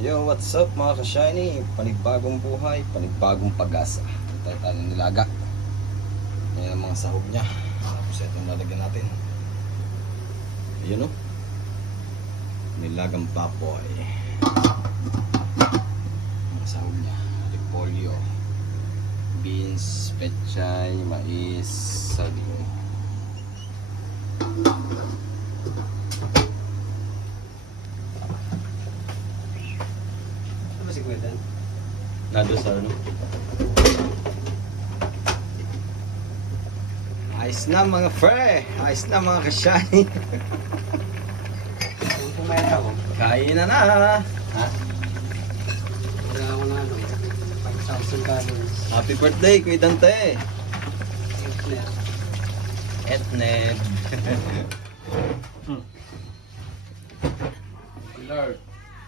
Yo, what's up mga ka-shiny? Panibagong buhay, panibagong pag-asa. Tayo nilaga. Ayan ang mga sahog niya. Tapos ito yung lalagyan natin. Ayan o. Nilagang papoy. Ang sahog niya. Repolyo. Beans, pechay, mais, saging. Nado sa ano? Ayos na mga fre! Ayos na mga ka-shiny! Kain na na! Ha? Wala ako na ano, 5,000 calories. Happy birthday, Kuya Dante! Etneb! Lord.